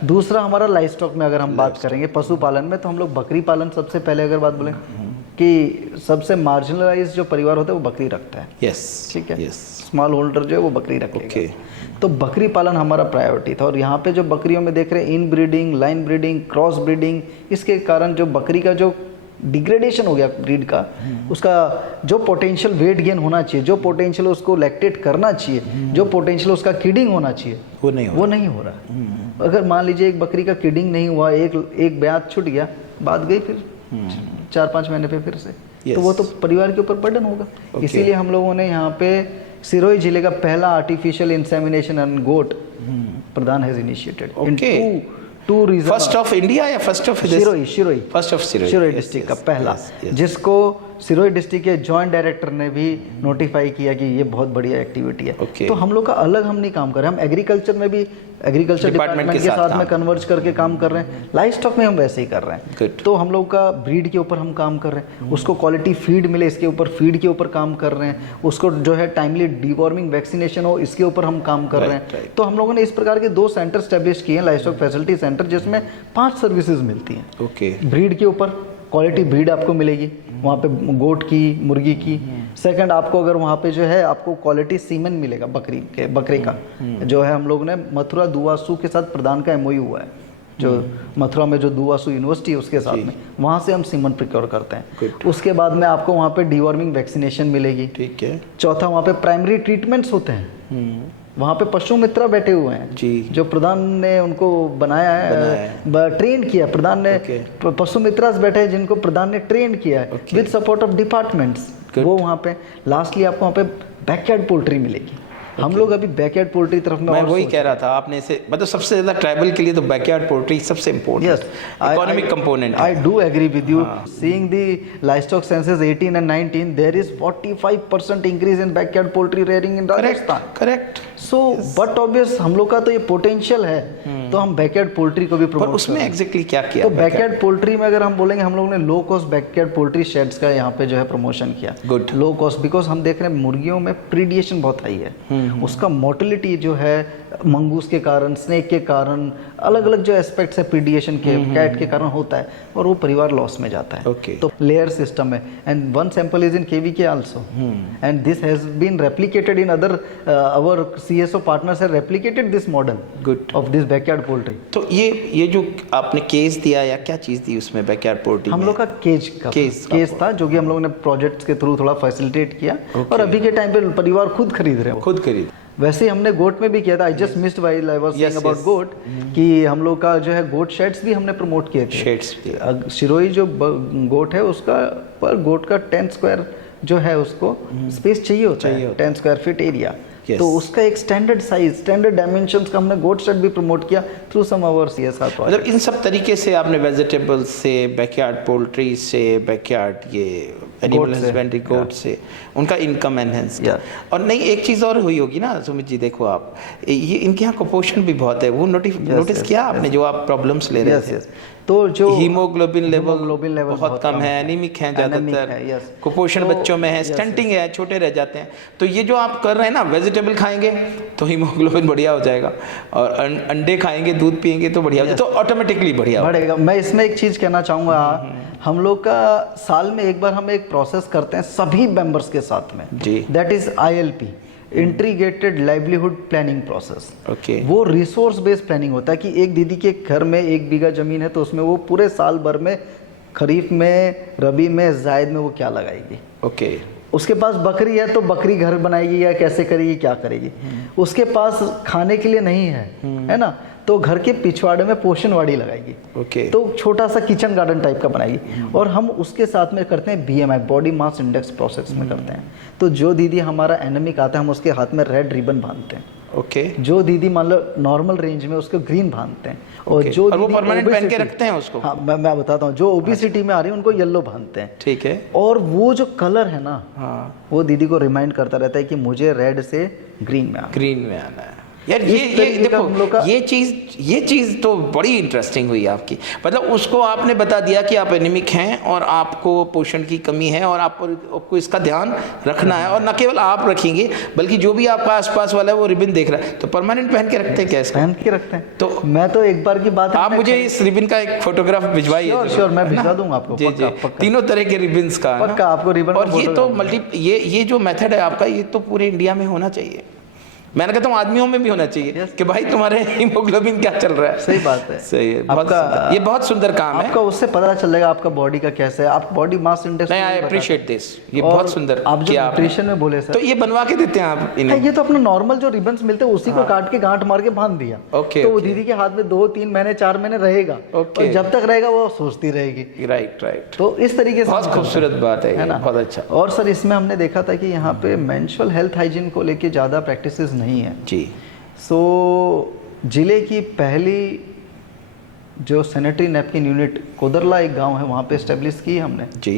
दूसरा हमारा लाइव स्टॉक में अगर हम बात करेंगे पशुपालन में, तो हम लोग बकरी पालन सबसे पहले अगर बात बोलें कि सबसे मार्जिनलाइज जो परिवार होता है वो बकरी रखता है। यस, ठीक है, यस। स्मॉल होल्डर जो है वो बकरी रखेगा। ओके। तो बकरी पालन हमारा प्रायोरिटी था, और यहाँ पे जो बकरियों में देख रहे हैं इन breeding, line breeding, cross breeding, इसके कारण जो बकरी का जो डिग्रेडेशन हो गया ब्रीड का, उसका जो पोटेंशियल वेट गेन होना चाहिए, जो पोटेंशियल उसको लैक्टेट करना चाहिए, जो पोटेंशियल उसका किडिंग होना चाहिए, वो नहीं हो रहा। अगर मान लीजिए एक बकरी का किडिंग नहीं हुआ, एक ब्याज छूट गया, बात गई फिर 4-5 महीने पे फिर से, तो वो तो परिवार के ऊपर बर्डन होगा। इसीलिए हम लोगों ने यहाँ पे सिरोही जिले का पहला artificial insemination on goat Pradan has initiated in two region. First of India या first of Sirohi first of Sirohi district का पहला, जिसको सिरोही डिस्ट्रिक्ट के जॉइंट डायरेक्टर ने भी नोटिफाई किया कि ये बहुत बढ़िया एक्टिविटी है। तो हम लोग का अलग हम नहीं काम कर रहे हैं, हम एग्रीकल्चर में भी एग्रीकल्चर डिपार्टमेंट के साथ में कन्वर्ज करके काम कर रहे हैं, लाइव स्टॉक में हम वैसे ही कर रहे हैं। तो हम लोग का ब्रीड के ऊपर हम काम कर रहे हैं, उसको क्वालिटी फीड मिले इसके ऊपर, फीड के ऊपर काम कर रहे हैं, उसको जो है टाइमली डीवॉर्मिंग वैक्सीनेशन हो इसके ऊपर हम काम कर रहे हैं। तो हम लोगों ने इस प्रकार के 2 सेंटर स्टैब्लिश किए हैं, लाइव स्टॉक फैसिलिटी सेंटर, जिसमें 5 सर्विसेज मिलती हैं। ओके। ब्रीड के ऊपर क्वालिटी ब्रीड आपको मिलेगी वहाँ पे गोट की, मुर्गी की। सेकंड, आपको अगर वहाँ पे जो है आपको क्वालिटी सीमेन मिलेगा बकरे का, जो है हम लोग ने मथुरा दुवासू के साथ प्रदान का एमओयू हुआ है, जो मथुरा में जो दुवासू यूनिवर्सिटी है उसके साथ में, वहाँ से हम सीमन प्रिक्योर करते हैं। उसके बाद में आपको वहाँ पे डीवॉर्मिंग वैक्सीनेशन मिलेगी। ठीक है। चौथा, वहाँ पे प्राइमरी ट्रीटमेंट्स होते हैं, वहाँ पे पशु मित्र बैठे हुए हैं जी, जो प्रधान ने उनको बनाया है, ट्रेन किया प्रधान ने। पशु मित्रास बैठे हैं जिनको प्रधान ने ट्रेन किया है विद सपोर्ट ऑफ डिपार्टमेंट्स, वो वहाँ पे। लास्टली आपको वहाँ पे बैकयार्ड पोल्ट्री मिलेगी। हम लोग अभी बैकयार्ड पोल्ट्री तरफ में, मैं वही कह रहा था आपने से, मतलब सबसे ज्यादा ट्राइबल के लिए तो बैकयार्ड पोल्ट्री सबसे important economic component. I do agree with you. Seeing the livestock census 18 and 19, there is 45% increase in backyard poultry rearing in Rajasthan. Correct. So but obvious हम लोग का तो ये पोटेंशियल है, तो हम बैकयार्ड पोल्ट्री को भी प्रमोट कर। उसमें एग्जैक्टली क्या किया? तो बैकयार्ड पोल्ट्री में अगर हम बोलेंगे, हम लोगों ने low cost backyard poultry shades का यहाँ पे जो है प्रमोशन किया। गुड। लो कॉस्ट बिकॉज हम देख रहे हैं मुर्गियों में प्रीडिएशन बहुत हाई है, उसका मोर्टेलिटी जो है मंगूस के कारण, स्नेक के कारण, अलग अलग जो एस्पेक्ट्स है प्रीडिएशन के, कैट के कारण होता है, और वो परिवार लॉस में जाता है। तो लेयर सिस्टम है, and 1 sample is in KVK also, and this has been replicated in other, our CSO partners have replicated this model of this backyard poultry. तो ये जो आपने केस दिया या क्या चीज दी उसमें बैकयार्ड पोल्ट्री? हम लोग का केस था, जो कि हम लोगों ने प्रोजेक्ट्स के थ्रू थोड़ा फैसिलिटेट किया, और अभी के टाइम पे परिवार खुद खरीद रहे हैं, खुद खरीद। वैसे ही हमने गोट में भी किया था। I just missed while I was saying about goat, कि हम लोग का जो है गोट शेड्स भी हमने प्रमोट किए थे। शेड्स सिरोही जो गोट है उसका, पर गोट का 10 स्क्वायर जो है उसको स्पेस चाहिए होता है, 10 स्क्वायर फीट एरिया। तो उसका एक स्टैंडर्ड साइज, स्टैंडर्ड डायमेंशंस का हमने गोट शेड भी प्रमोट किया through some our CSR project. मतलब इन सब तरीके से आपने वेजिटेबल्स से, बैकयार्ड पोल्ट्री से, बैकयार्ड ये एनिमल हस्बेंड्री गोट से उनका इनकम एनहेंस किया। और नहीं, एक चीज़ और हुई होगी ना सुमित जी, देखो आप ये इनके यहाँ कुपोषण भी बहुत है, वो नोटिस किया आपने जो आप प्रॉब्लम्स ले रहे थे? तो जो हीमोग्लोबिन लेवल हीमोग्लोबिन बहुत कम है, एनीमिक हैं ज़्यादातर, यस। कुपोषण तो बच्चों में है, स्टंटिंग है, छोटे रह जाते हैं। तो ये जो आप कर रहे हैं ना, वेजिटेबल खाएंगे तो हीमोग्लोबिन बढ़िया हो जाएगा, और अंडे खाएंगे, दूध पिएंगे तो बढ़िया हो जाएगा, तो ऑटोमेटिकली बढ़िया बढ़ेगा। मैं इसमें एक चीज़ कहना चाहूँगा, हम लोग का साल में एक बार हम एक प्रोसेस करते हैं सभी मेंबर्स के साथ में जी, that is ILP, integrated livelihood planning process. Okay. वो रिसोर्स बेस्ड प्लानिंग होता है कि एक दीदी के घर में 1 बीघा जमीन है तो उसमें वो पूरे साल भर में, खरीफ में, रबी में, जायद में वो क्या लगाएगी। ओके। उसके पास बकरी है तो बकरी घर बनाएगी या कैसे करेगी, क्या करेगी। उसके पास खाने के लिए नहीं है ना, तो घर के पिछवाड़े में पोषणवाड़ी लगाएगी। ओके। तो छोटा सा किचन गार्डन टाइप का बनाएगी। और हम उसके साथ में करते हैं BMI, body mass index process में करते हैं। तो जो दीदी हमारा एनेमिक आता है हम उसके हाथ में रेड रिबन बांधते हैं। ओके। जो दीदी मान लो नॉर्मल रेंज में उसको ग्रीन बांधते हैं। और Okay. जो और वो दीदी परमानेंट पहन के obesity- रखते हैं उसको। हाँ, मैं बताता हूँ, जो ओबेसिटी में आ रही है उनको येलो बांधते हैं। ठीक है। और वो जो कलर है ना, हाँ, वो दीदी को रिमाइंड करता रहता है कि मुझे रेड से ग्रीन में आना है। ग्रीन में आना है। यार इस ये तरीके का हम लोग देखो, का- ये चीज़ तो बड़ी इंटरेस्टिंग हुई आपकी। मतलब उसको आपने बता दिया कि आप एनीमिक हैं और आपको पोषण की कमी है और आपको इसका ध्यान रखना है, और न केवल आप रखेंगे बल्कि जो भी आपका आसपास वाला है वो रिबन देख रहा है, तो परमानेंट पहन के रखते हैं क्या इसका? पहन के रखते हैं। तो मैं तो एक बार की बात है, आप मुझे इस रिबन का एक फोटोग्राफ भिजवाइए। श्योर मैं भिजवा दूंगा आपको। जी जी, पक्का। तीनों तरह के रिबन्स का ना? पक्का आपको रिबन का और ये तो फोटोग्राफ ये जो मेथड है आपका, ये तो पूरे इंडिया में होना चाहिए। मैंने कहता हूँ आदमियों में भी होना चाहिए कि भाई तुम्हारे हीमोग्लोबिन क्या चल रहा है। सही बात है। सही है, बहुत आपका- सुंदर। ये बहुत सुंदर काम है। आपका उससे पता चलेगा आपका बॉडी का कैसा है, आप बॉडी मास इंडेक्स। नहीं, आई अप्रिशिएट दिस, ये बहुत सुंदर आप जो किया आपने। न्यूट्रिशन में बोले सर, तो ये बनवा के देते हैं आप हाँ, इन्हें? ये तो अपना नॉर्मल जो रिबन्स मिलते हैं उसी को काट के गांठ मार के बांध दिया। ओके, तो वो ओके। दीदी के हाथ में 2-3 महीने 4 महीने रहेगा। ओके। और जब तक रहेगा वो सोचती रहेगी। Right right. तो इस तरीके से बहुत हम खूबसूरत बात है है ना, बहुत अच्छा। और सर इसमें हमने देखा था कि यहाँ पे मेंस्ट्रुअल हेल्थ हाइजीन को लेके ज़्यादा प्रैक्टिसेस नहीं है। जी। सो जिले की पहली जो सैनिटरी नैपकिन यूनिट कोदरला एक गांव है वहाँ पे एस्टेब्लिश की हमने, जी।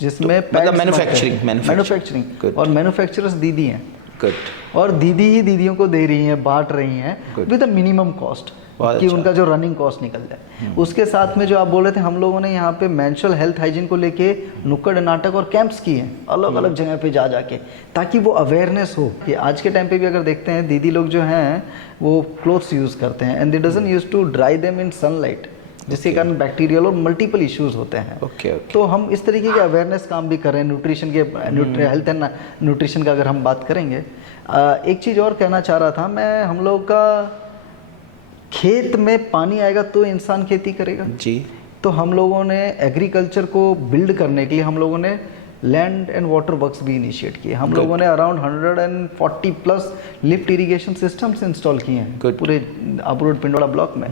जिसमें मतलब मैन्युफैक्चरिंग मैन्युफैक्चरिंग और मैन्युफैक्चरर्स दीदी हैं, गुड। और दीदी ही दीदियों को दे रही हैं, बांट रही हैं Good. विद मिनिमम कॉस्ट, बहुत कि अच्छा। उनका जो रनिंग कॉस्ट निकल जाए। उसके साथ में जो आप बोल रहे थे, हम लोगों ने यहाँ पे मेंस्ट्रुअल हेल्थ हाइजीन को लेके नुक्कड़ नाटक और कैंप्स किए हैं अलग अलग जगह पे जा जाके, ताकि वो अवेयरनेस हो। कि आज के टाइम पे भी अगर देखते हैं दीदी लोग जो हैं वो क्लोथ्स यूज़ करते हैं and they doesn't use to dry them in sunlight, जिसके कारण बैक्टीरियल और मल्टीपल इश्यूज होते हैं। Okay okay. तो हम इस तरीके के अवेयरनेस काम भी कर रहे हैं न्यूट्रिशन के, हेल्थ एंड न्यूट्रिशन का अगर हम बात करेंगे। एक चीज़ और कहना चाह रहा था मैं, हम लोग का खेत में पानी आएगा तो इंसान खेती करेगा जी। तो हम लोगों ने एग्रीकल्चर को बिल्ड करने के लिए हम लोगों ने लैंड एंड वाटर वर्क्स भी इनिशिएट किए। हम लोगों ने around 140 plus lift irrigation systems install किए हैं Good. पूरे अबरोड पिंडोला ब्लॉक में।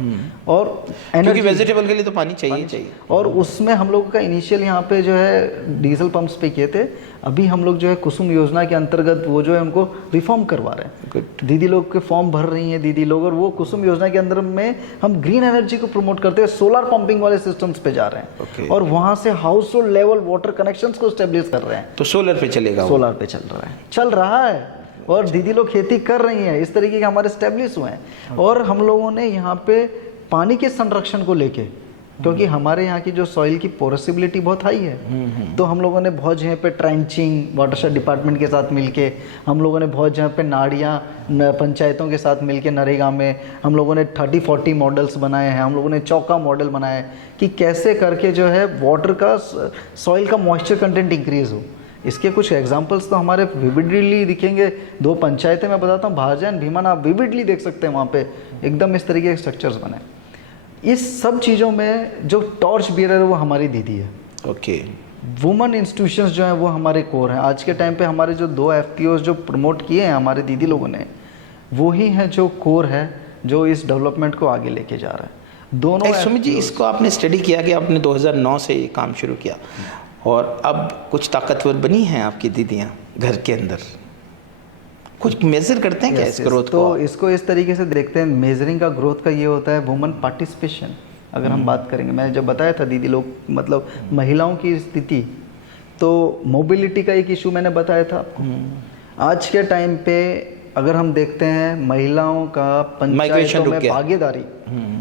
और क्योंकि energy- वेजिटेबल के लिए तो पानी चाहिए। और उसमें हम लोगों का इनिशियल यहाँ पे जो है डीजल पंप्स पे किए थे। अभी हम लोग जो है कुसुम योजना के अंतर्गत वो जो है उनको रिफॉर्म करवा रहे हैं। गुड। दीदी लोग के फॉर्म भर रही हैं दीदी लोग, और वो कुसुम योजना के अंदर में हम ग्रीन एनर्जी को प्रमोट करते हुए सोलर पंपिंग वाले सिस्टम्स पे जा रहे हैं। Okay. और वहाँ से house hold level water connections को स्टेब्लिश कर रहे हैं। तो सोलर पे चलेगा वो? सोलर पे चल रहा है और दीदी लोग खेती कर रही हैं। इस तरीके के हमारे स्टेब्लिश हुए हैं। और हम लोगों ने यहाँ पे पानी के संरक्षण को लेके, क्योंकि हमारे यहाँ की जो सॉइल की पोरेसिबिलिटी बहुत हाई है, तो हम लोगों ने बहुत जगह पे ट्रेंचिंग वाटरशेड डिपार्टमेंट के साथ मिलके, हम लोगों ने बहुत जगह पे नाड़ियाँ पंचायतों के साथ मिलके नरेगा में हम लोगों ने 30-40 मॉडल्स बनाए हैं। हम लोगों ने चौका मॉडल बनाया है कि कैसे करके जो है वाटर का, सॉइल का मॉइस्चर कंटेंट इंक्रीज हो। इसके कुछ एग्जांपल्स तो हमारे विविडली दिखेंगे। 2 पंचायतें मैं बताता हूँ, भाजन भीमन, आप विविडली देख सकते हैं वहाँ पे एकदम इस तरीके के स्ट्रक्चर्स बने। इस सब चीज़ों में जो टॉर्च बियरर है वो हमारी दीदी है। ओके। वुमेन इंस्टीट्यूशंस जो हैं वो हमारे कोर हैं। आज के टाइम पे हमारे जो 2 FPOs जो प्रमोट किए हैं हमारे दीदी लोगों ने, वो ही हैं जो कोर है जो इस डेवलपमेंट को आगे लेके जा रहा है। दोनों सुमित जी, इसको आपने स्टडी किया कि आपने 2009 से ये काम शुरू किया और अब कुछ ताकतवर बनी हैं आपकी दीदियाँ घर के अंदर, कुछ मेजर करते हैं क्या इस ग्रोथ तो को? इसको इस तरीके से देखते हैं, मेजरिंग का ग्रोथ का ये होता है वुमेन पार्टिसिपेशन। अगर हम बात करेंगे, मैंने जब बताया था दीदी लोग मतलब महिलाओं की स्थिति, तो मोबिलिटी का एक इशू मैंने बताया था आपको। आज के टाइम पे अगर हम देखते हैं महिलाओं का Migration पंचायतों रुक में गया। भागीदारी,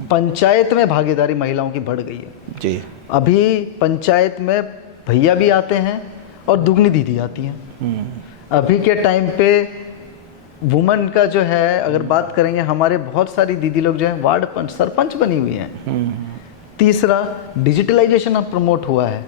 पंचायत में भागीदारी महिलाओं की बढ़ गई है। जी। अभी पंचायत में भैया भी आते हैं और दुगनी दीदी आती हैं। अभी के टाइम पे वुमन का जो है, अगर बात करेंगे, हमारे बहुत सारी दीदी लोग जो है वार्ड सरपंच बनी हुई हैं। तीसरा, डिजिटलाइजेशन अब प्रमोट हुआ है,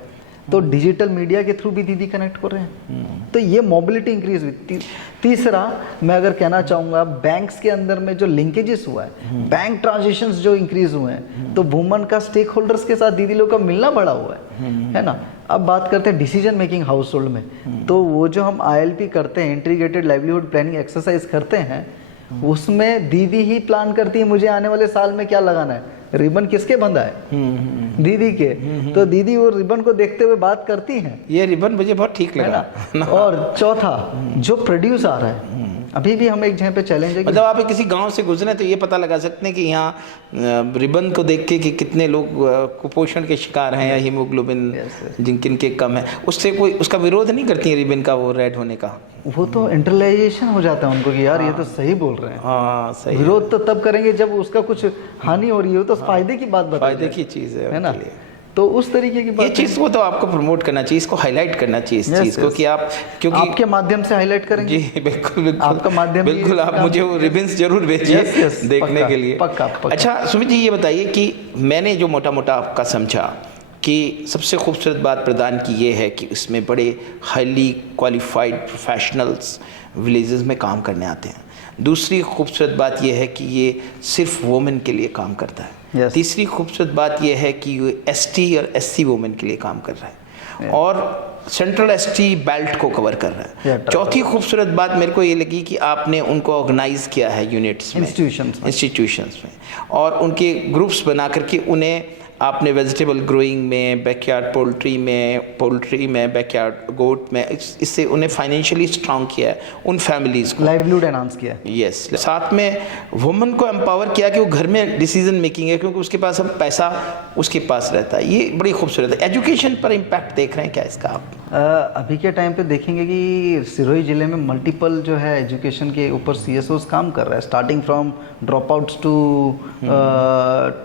तो डिजिटल मीडिया के थ्रू भी दीदी कनेक्ट हो रहे हैं, तो ये मोबिलिटी इंक्रीज हुई। तीसरा, मैं अगर कहना चाहूँगा, बैंक्स के अंदर में जो लिंकेजेस हुआ है, बैंक ट्रांजेक्शन्स जो इंक्रीज हुए हैं, तो वुमन का स्टेक होल्डर्स के साथ दीदी लोग का मिलना बढ़ा हुआ है ना। अब बात करते हैं डिसीजन मेकिंग हाउस होल्ड में, तो वो जो हम ILP करते हैं, इंटीग्रेटेड लाइवलीहुड प्लानिंग एक्सरसाइज करते हैं, उसमें दीदी ही प्लान करती है मुझे आने वाले साल में क्या लगाना है, रिबन किसके बंधा है, दीदी के। तो दीदी वो रिबन को देखते हुए बात करती हैं, ये रिबन मुझे बहुत ठीक है लगा ना। और चौथा, जो प्रोड्यूस आ रहा है, अभी भी हम एक जगह पे चैलेंज है कि मतलब आप किसी गांव से गुजरे तो ये पता लगा सकते हैं कि यहाँ रिबन को देख के कि कितने लोग कुपोषण के शिकार हैं या हीमोग्लोबिन जिनकिन के कम है, उससे कोई उसका विरोध नहीं करती है रिबन का वो रेड होने का। वो तो इंटरलाइजेशन हो जाता है उनको कि यार ये तो सही बोल रहे हैं। हाँ सही। विरोध तो तब करेंगे जब उसका कुछ हानि हो रही हो, तो फायदे की बात बताइए, फायदे की चीज़ है ना। उनके लिए। तो उस तरीके की ये बात चीज़ को तो आपको प्रमोट करना चाहिए, इसको हाईलाइट करना चाहिए इस चीज़ को कि आप, क्योंकि आपके माध्यम से हाईलाइट करेंगे। जी बिल्कुल बिल्कुल आपका माध्यम भी बिल्कुल, आप काम मुझे वो रिबन्स जरूर भेजिए Yes, yes, देखने पक्का, के लिए। पक्का। अच्छा सुमित जी, ये बताइए कि मैंने जो मोटा मोटा आपका समझा कि सबसे खूबसूरत बात प्रदान की ये है कि इसमें बड़े हाईली क्वालिफाइड प्रोफेशनल्स विलेजेस में काम करने आते हैं। दूसरी खूबसूरत बात यह है कि ये सिर्फ वुमेन के लिए काम करता है। Yes. तीसरी खूबसूरत बात यह है कि ये ST और SC वुमेन के लिए काम कर रहा है और सेंट्रल ST बेल्ट को कवर कर रहा है। चौथी खूबसूरत बात मेरे को ये लगी कि आपने उनको ऑर्गेनाइज किया है यूनिट्स में, इंस्टीट्यूशंस में, और उनके ग्रुप्स बना करके उन्हें आपने वेजिटेबल ग्रोइंग में, बैकयार्ड पोल्ट्री में, बैकयार्ड गोट में, इससे उन्हें फाइनेंशियली स्ट्रांग किया है उन फैमिलीज़ को, लाइवलीहुड एनहांस किया। यस। साथ में वुमन को एम्पावर किया कि वो घर में डिसीजन मेकिंग है, क्योंकि उसके पास अब पैसा उसके पास रहता है। ये बड़ी खूबसूरत है। एजुकेशन पर इम्पैक्ट देख रहे हैं क्या इसका आप? अभी के टाइम पे देखेंगे कि सिरोही जिले में मल्टीपल जो है एजुकेशन के ऊपर CSOs काम कर रहा है, starting from drop outs to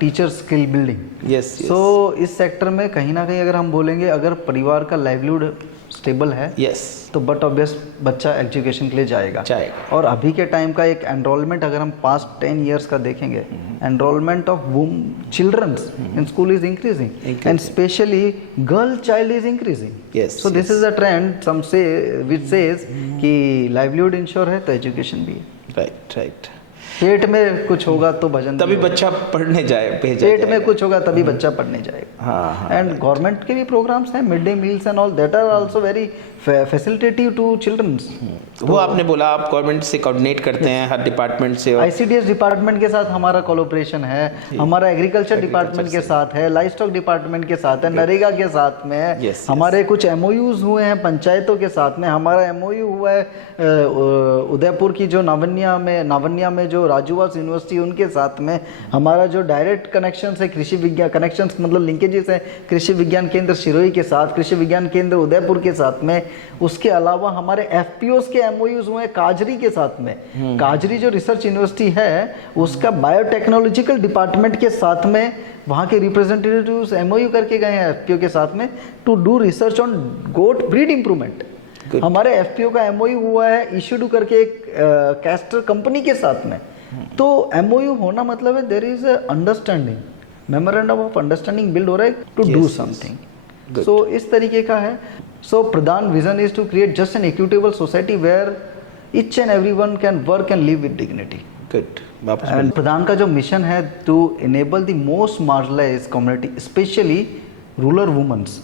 teacher skill building. Yes. So इस सेक्टर में कहीं ना कहीं अगर हम बोलेंगे, अगर परिवार का लाइवलीहुड स्टेबल है, यस, तो बट ऑब्वियस बच्चा एजुकेशन के लिए जाएगा। और अभी के टाइम का एक एनरोलमेंट अगर हम पास्ट 10 years का देखेंगे, enrollment of childrens in school is increasing and specially girl child is increasing. So this is a trend some से विच सेज कि लाइवलीहुड इंश्योर है तो एजुकेशन भी है। राइट। पेट में कुछ होगा तो भजन तभी बच्चा पढ़ने जाए, पेट में कुछ होगा तभी बच्चा पढ़ने जाएगा। हाँ। एंड गवर्नमेंट के भी प्रोग्राम्स हैं, mid day meals and all that are also very facilitative to childrens. वो आपने बोला आप गवर्नमेंट से कोऑर्डिनेट करते हैं, हर डिपार्टमेंट से। ICDS डिपार्टमेंट के साथ हमारा कोलैबोरेशन है, हमारा एग्रीकल्चर डिपार्टमेंट के साथ है, लाइफ स्टॉक डिपार्टमेंट के साथ है, नरेगा के साथ में है। हमारे कुछ MOUs हुए हैं पंचायतों के साथ में। हमारा MOU हुआ है उदयपुर की जो नावन्या में जो राजूवास यूनिवर्सिटी उनके साथ में। हमारा जो डायरेक्ट कनेक्शन है कृषि विज्ञान, कनेक्शंस मतलब लिंकेजेस है कृषि विज्ञान केंद्र सिरोही के साथ, कृषि विज्ञान केंद्र उदयपुर के साथ में। उसके अलावा हमारे FPOs के MOUs हुए काजरी के साथ में। काजरी जो रिसर्च यूनिवर्सिटी है उसका बायोटेक्नोलॉजिकल डिपार्टमेंट के साथ में वहाँ के रिप्रेजेंटेटिव्स MOU करके गए हैं FPO के साथ में to do research on goat breed improvement. हमारे FPO का MOU हुआ है इशूडू करके एक कैस्टर कंपनी के साथ में। तो MOU होना मतलब है there is understanding, memorandum of understanding build हो रहा है टू डू समथिंग। सो इस तरीके का है। So Pradan vision is to create just an equitable society where each and everyone can work and live with dignity. Good. And Pradan का जो मिशन है to enable the most marginalized community specially rural womens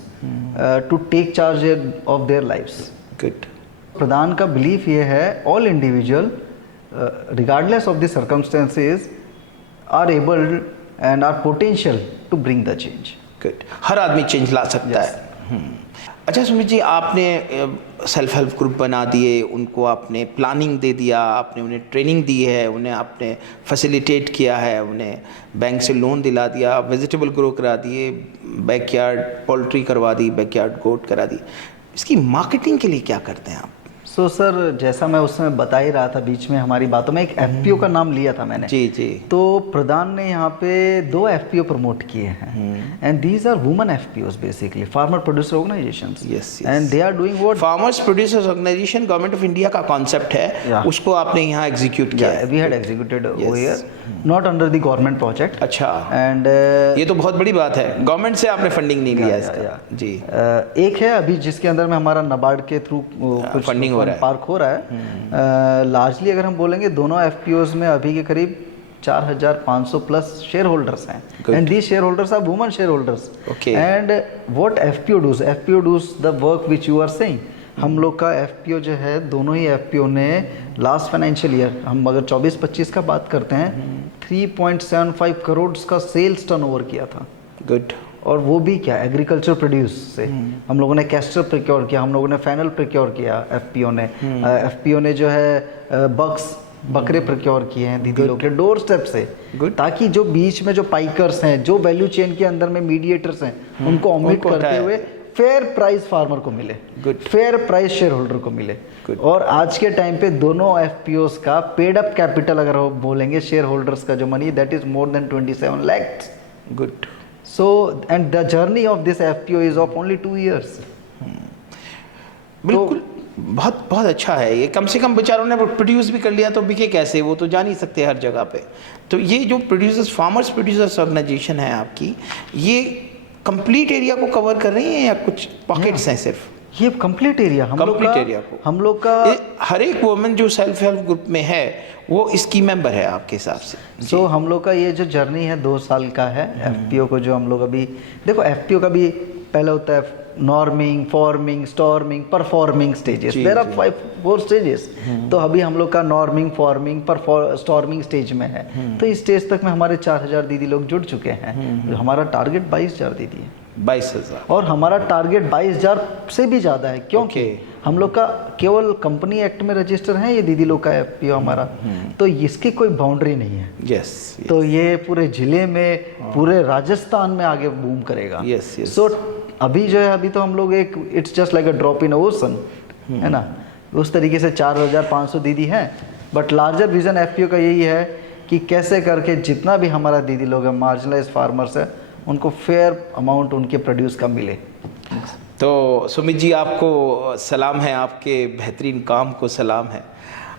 to take charge of their lives. Good. Pradan का बिलीफ ये है all individual regardless of the circumstances are able and are potential to bring the change. Good. हर आदमी चेंज ला सकता है। अच्छा सुमित जी, आपने सेल्फ हेल्प ग्रुप बना दिए, उनको आपने प्लानिंग दे दिया, आपने उन्हें ट्रेनिंग दी है, उन्हें आपने फैसिलिटेट किया है, उन्हें बैंक से लोन दिला दिया, वेजिटेबल ग्रो करा दिए, बैकयार्ड पोल्ट्री करवा दी, बैकयार्ड गोट करा दी। इसकी मार्केटिंग के लिए क्या करते हैं आप? सो सर जैसा मैं उस समय बता ही रहा था बीच में हमारी बातों में, एक एफपीओ का नाम लिया था मैंने। जी जी। तो प्रधान ने यहाँ पे 2 एफपीओ प्रमोट किए हैं, and these are women FPOs basically, farmer producer organizations, Yes, yes. And they are doing what farmers producers organization government of India का कॉन्सेप्ट है, Yeah. उसको आपने यहाँ एग्जीक्यूट किया है। We had executed Yes. Over here, not under the government project. अच्छा, एंड ये तो बहुत बड़ी बात है, गवर्नमेंट से आपने फंडिंग नहीं लिया इसका। जी। एक है अभी जिसके अंदर में हमारा नाबार्ड के थ्रू कुछ फंडिंग हो रहा है। पार्क हो रहा है। लार्जली अगर हम बोलेंगे दोनों एफपीओज में अभी के करीब 4,500 प्लस शेयर होल्डर्स हैं, and these shareholders are women shareholders. Okay. And what FPO does the work which you are saying. हम लोग का एफपीओ जो है, दोनों ही एफपीओ ने लास्ट फाइनेंशियल ईयर, हम अगर 24-25 का बात करते हैं, 3.75 करोड़ का सेल्स टर्नओवर किया था। गुड। और वो भी क्या, एग्रीकल्चर प्रोड्यूस से। हम लोगों ने कैस्टर प्रिक्योर किया, हम लोगों ने फैनल प्रिक्योर किया, एफपीओ ने जो है बकरे प्रिक्योर किए हैं दीदी लोग के डोर स्टेप से, ताकि जो बीच में जो पाइकर्स हैं, जो वैल्यू चेन के अंदर में मीडिएटर्स हैं, उनको ऑमिट करते हुए फेयर प्राइस फार्मर को मिले, फेयर प्राइस शेयर होल्डर को मिले। और आज के टाइम पे दोनों एफपीओस का पेड अप कैपिटल अगर हम बोलेंगे शेयर होल्डर्स का जो money, that is more than 27 lakhs। Good. So, and the journey of this FPO is of only 2 years. बिल्कुल, बहुत बहुत अच्छा है ये। कम से कम बेचारों ने प्रोड्यूस भी कर लिया, तो बिके कैसे, वो तो जा नहीं सकते हर जगह पे। तो ये जो प्रोड्यूसर्स, फार्मर्स प्रोड्यूसर्स ऑर्गेनाइजेशन है आपकी, ये कंप्लीट एरिया को कवर कर रही है या कुछ पॉकेट्स हैं सिर्फ? ये कंप्लीट एरिया हम लोग का हर एक वुमेन जो सेल्फ हेल्प ग्रुप में है वो इसकी मेंबर है आपके हिसाब से? सो हम लोग का ये जो जर्नी है 2 साल का है एफपीओ को, जो हम लोग अभी देखो, एफपीओ का भी पहले होता है norming, forming, storming, performing stages, there are 4 stages. तो अभी हम लोग का नॉर्मिंग, फॉर्मिंग, स्टॉर्मिंग स्टेज में है। तो इस स्टेज तक में हमारे 4,000 दीदी लोग जुड़ चुके हैं। हमारा टारगेट 22,000 दीदी है। 22,000, और हमारा टारगेट 22,000 से भी ज़्यादा है, क्योंकि हम लोग का केवल कंपनी एक्ट में रजिस्टर है ये दीदी लोग का एफपीओ हमारा, तो इसकी कोई बाउंड्री नहीं है। यस। तो ये पूरे जिले में, पूरे राजस्थान में आगे बूम करेगा। Yes yes. सो अभी जो है, अभी तो हम लोग एक, it's just like a drop in ocean, है ना, उस तरीके से 4,500 दीदी हैं। बट लार्जर विजन एफपीओ का यही है कि कैसे करके जितना भी हमारा दीदी लोग हैं, मार्जिनलाइज फार्मर्स है, उनको फेयर अमाउंट उनके प्रोड्यूस का मिले। तो सुमित जी, आपको सलाम है, आपके बेहतरीन काम को सलाम है,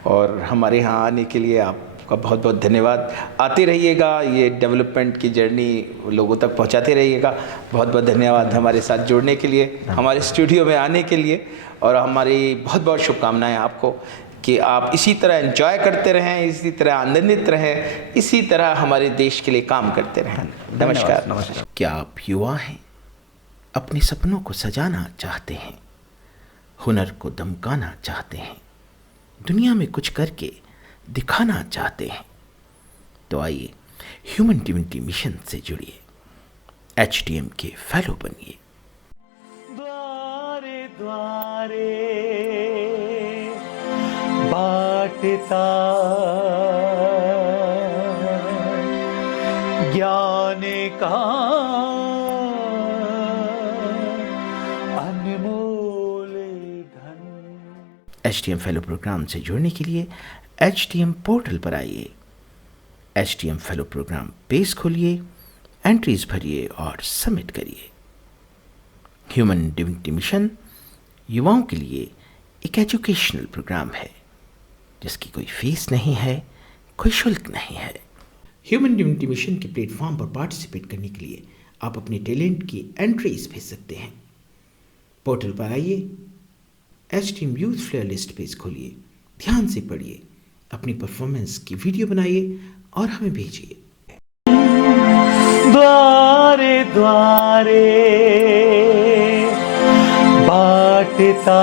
और हमारे यहाँ आने के लिए आपका बहुत बहुत धन्यवाद। आते रहिएगा, ये डेवलपमेंट की जर्नी लोगों तक पहुँचाते रहिएगा। बहुत बहुत धन्यवाद हमारे साथ जुड़ने के लिए, हमारे स्टूडियो में आने के लिए, और हमारी बहुत बहुत शुभकामनाएँ आपको कि आप इसी तरह एंजॉय करते रहें, इसी तरह आनंदित रहें, इसी तरह हमारे देश के लिए काम करते रहें। नमस्कार। क्या आप युवा हैं, अपने सपनों को सजाना चाहते हैं, हुनर को दमकाना चाहते हैं, दुनिया में कुछ करके दिखाना चाहते हैं, तो आइए ह्यूमन डिविनिटी मिशन से जुड़िए, HDM के फेलो बनिए। द्वारे द्वारे बाटता ज्ञान का अनमोल धन। HDM फेलो प्रोग्राम से जुड़ने के लिए HDM पोर्टल पर आइए, HDM फेलो प्रोग्राम पेज खोलिए, एंट्रीज भरिए और सबमिट करिए। ह्यूमन डिविनिटी मिशन युवाओं के लिए एक एजुकेशनल प्रोग्राम है जिसकी कोई फीस नहीं है, कोई शुल्क नहीं है। ह्यूमन डिविनिटी मिशन के प्लेटफॉर्म पर पार्टिसिपेट करने के लिए आप अपने टैलेंट की एंट्रीज भेज सकते हैं। पोर्टल पर आइए, HDM youth flare list page खोलिए, ध्यान से पढ़िए, अपनी परफॉर्मेंस की वीडियो बनाइए और हमें भेजिए। द्वारे द्वारे बाटता